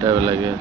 Time लगे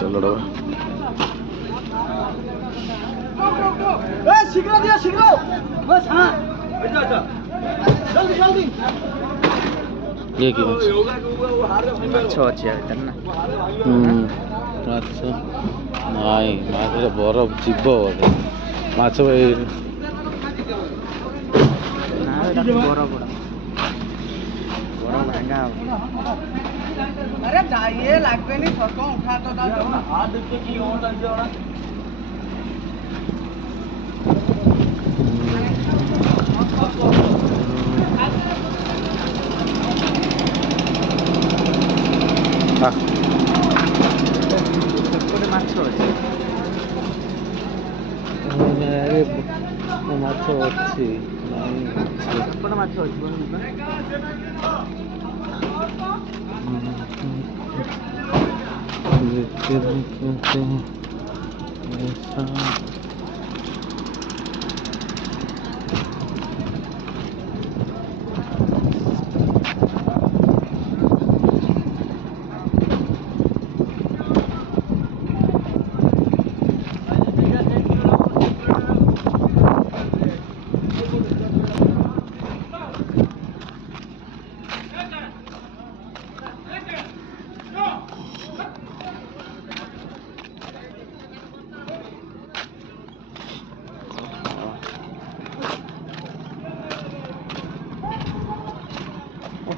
चलो शीघ्र दिया शीघ्र बस। हाँ जल्दी जल्दी ये की ମାଛ ଅଛି ଆ ଭିତରେ ନା। ମାଛ ନାଇଁ ମାଛରେ ବରଫ ଯିବ ବୋଧେ ମାଛ ନା ଏଟା ବଡ଼ ବଡ଼ ଭାଙ୍ଗା ହବ। अरे जाइए लागबे नहीं थको उठा तो हाथ देखिए की होता है। ମାଛ ଅଛି ମାଛ ଅଛି ସେପଟେ ମାଛ ଅଛି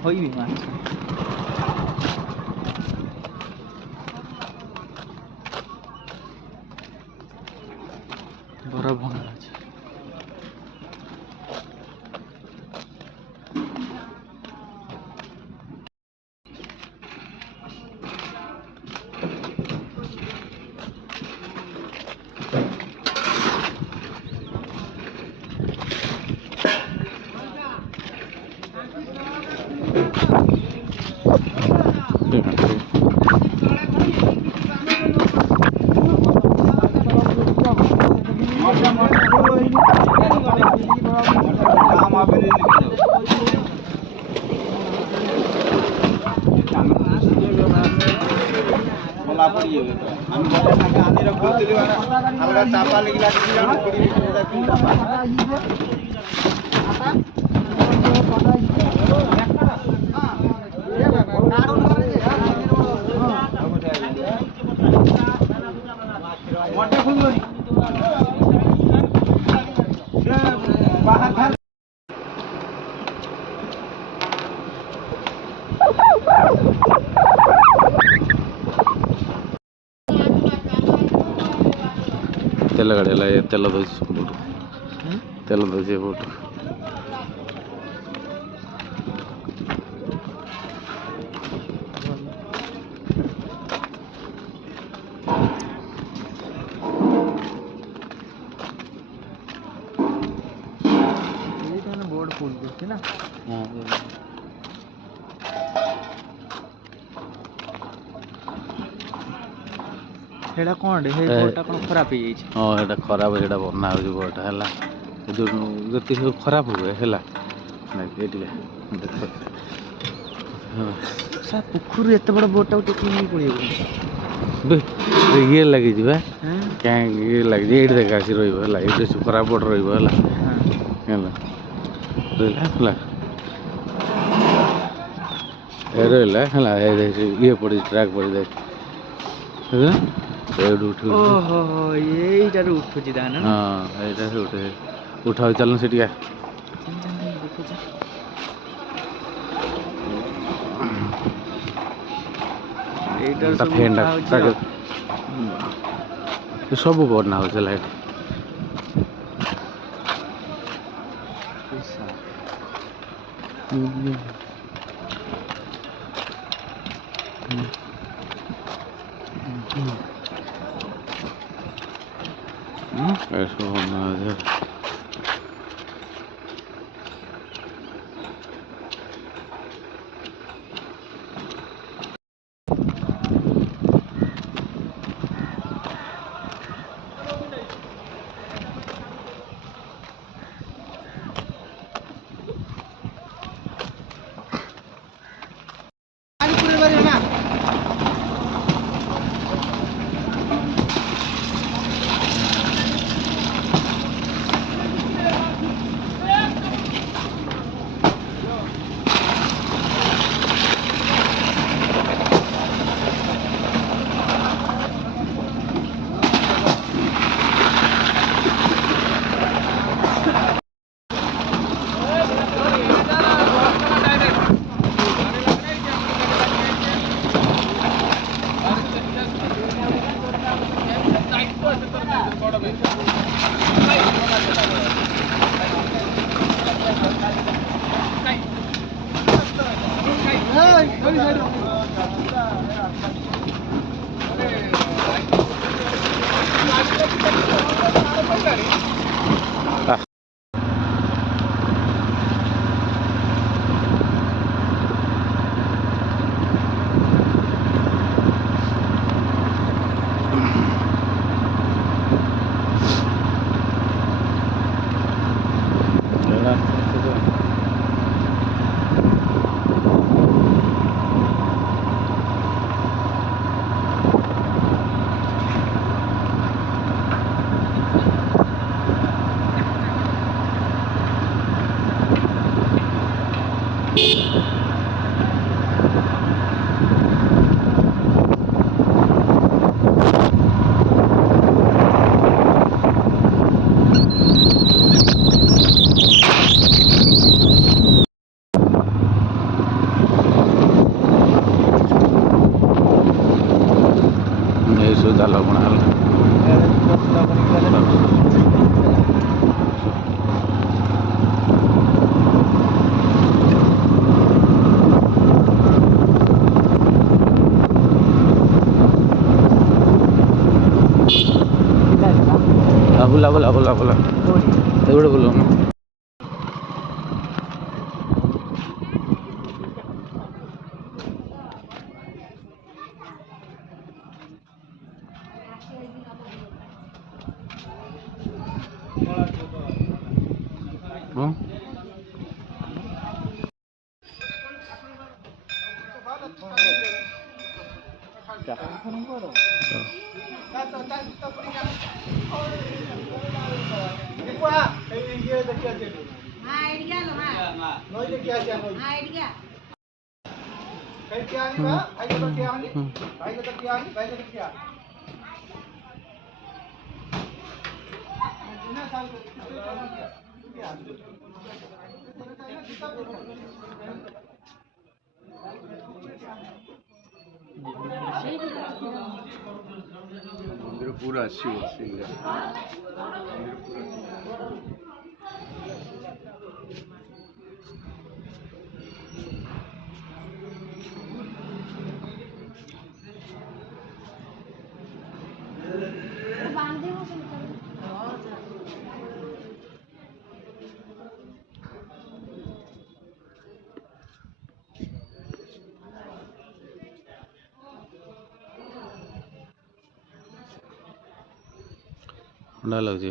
ହୋଇବି ମାଛ ବରଫ ଭଙ୍ଗା ଅଛି। चापा लगी बाहर तेल गाड़ी है तेल दौर तेल दौर बोट बोर्ड फुल ना सेटा कौन हे बोर्डटा कौन खराब हो जाई हाँ एटा खराब है बना हो बोटा है जो सब खराब हुए है पुखर एत बड़ बोर्डटा टेक्निक पड़े ये लगी क्या ये लगी ये देख आसी रही खराब बोट रही रहा ये पड़ी ट्रैक पड़ी देख ओहो ये उठुची दाना हाँ ये उठा चलन से सब बना हो लाइट ऐसा होना है जाल बना बुला बुला बुला बुला एवढं बोलू ना पूरा शिव सिंह है। डायलॉग जी।